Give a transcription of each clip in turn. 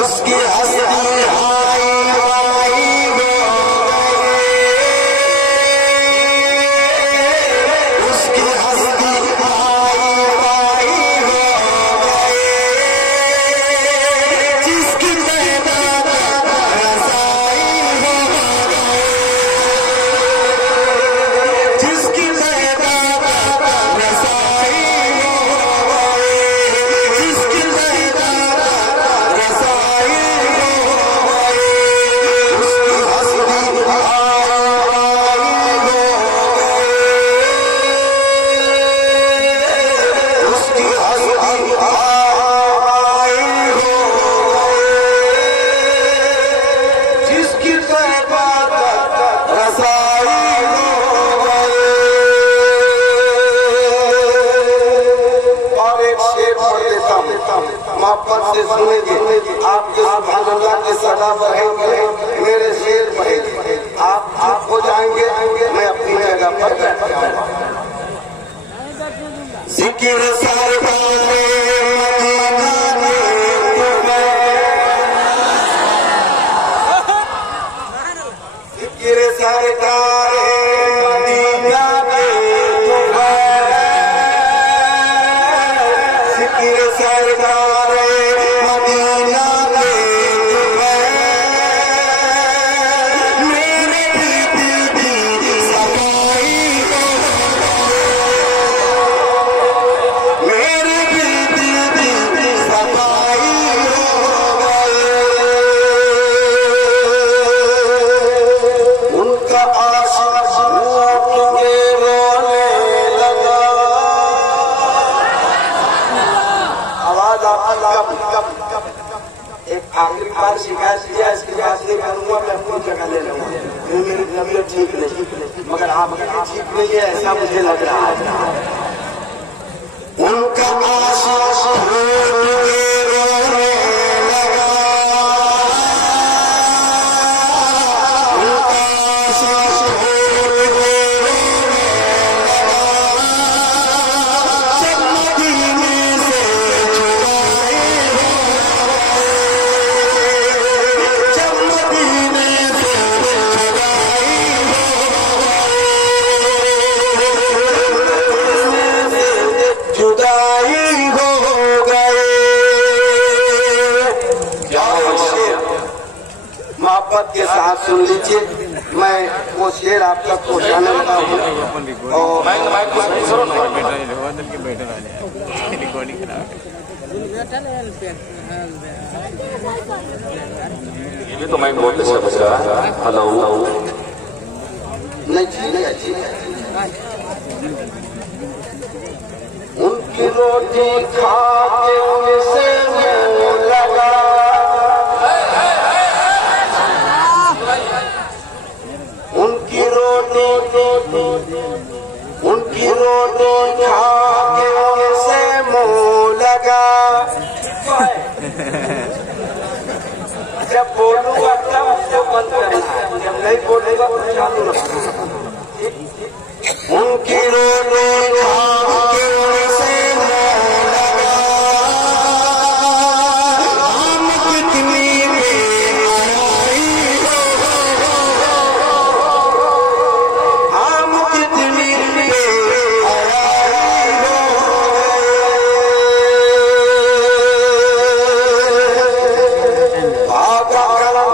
उसकी हस्ती मोहब्बत से सुनेंगे, आपके सुभान अल्लाह के सदा बढ़ेंगे, मेरे शेर बढ़ेंगे, आप चुप हो जाएंगे, मैं अपनी जगह पर बैठ जाऊंगा। जिक्र सरकारे मदीना के जिक्र सरकारे मदीना के जिक्र सरकारे मदीना के मेरे दिल की सफाई मेरे दिल की सफाई हो गए। उनका आशिक उठ के रोने लगा। आवाज एक आखिरी बार शिकायत किया, इसकी बात नहीं करूंगा, मैं अपनी जगह ले लूंगा, मेरी तबीयत ठीक नहीं, मगर आपकी ठीक नहीं है ऐसा मुझे लग रहा है। उनका आशिक उठ के रोने लगा। उनका आशिक उठ के रोने लगा। जब मदीने से जुदाई हो जब मदीने से जुदाई हो गए। मोहब्बत के साथ सुन लीजिए, मैं वो शेर आप तक पहुँचाने लगा हूँ। ये तो मैं बहुत अच्छा बचा। हेलो नहीं अच्छी उनकी रोटी खा के उनसे मुंह लगा। उनकी रोटी खा के उनसे मुंह लगा। जब बोलूंगा तब उसको बंद करना है, जब नहीं बोलूंगा तो चालू रखना। उनकी रोटी खा के उनसे मुंह लगा। हम कितनी बेहयाई हो हम कितनी बेहयाई हो भागा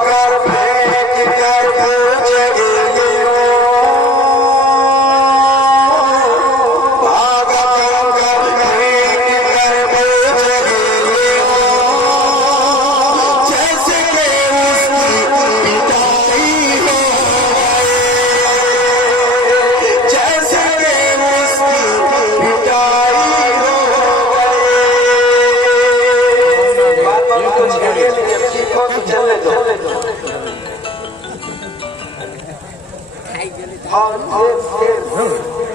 कर फेंक कर पूछ गए। भागा कर फेंक कर पूछ गए। जैसे कि उसकी पिटाई हो जैसे कि उसकी पिटाई हो चलने दो।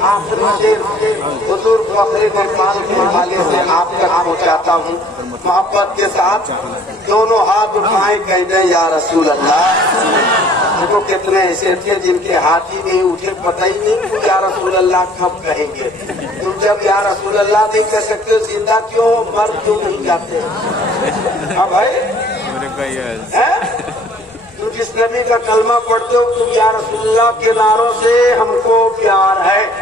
आखिरी शेर हुजूर फखरे निर्माण के हवाले से आप तक पहुँचाता हूँ। मोहब्बत के साथ दोनों हाथ उठाएं, कहते हैं या रसूल अल्लाह। देखो कितने ऐसे थे जिनके हाथ ही नहीं उठे, पता ही नहीं तुम या रसूल अल्लाह कब कहेंगे। तुम जब या रसूल अल्लाह नहीं कह सकते हो, जिंदा क्यों, मर क्यों नहीं जाते? हाँ भाई, तुम जिस नबी का कलमा पढ़ते हो, तुम या रसूल अल्लाह के नारों से हमको प्यार है।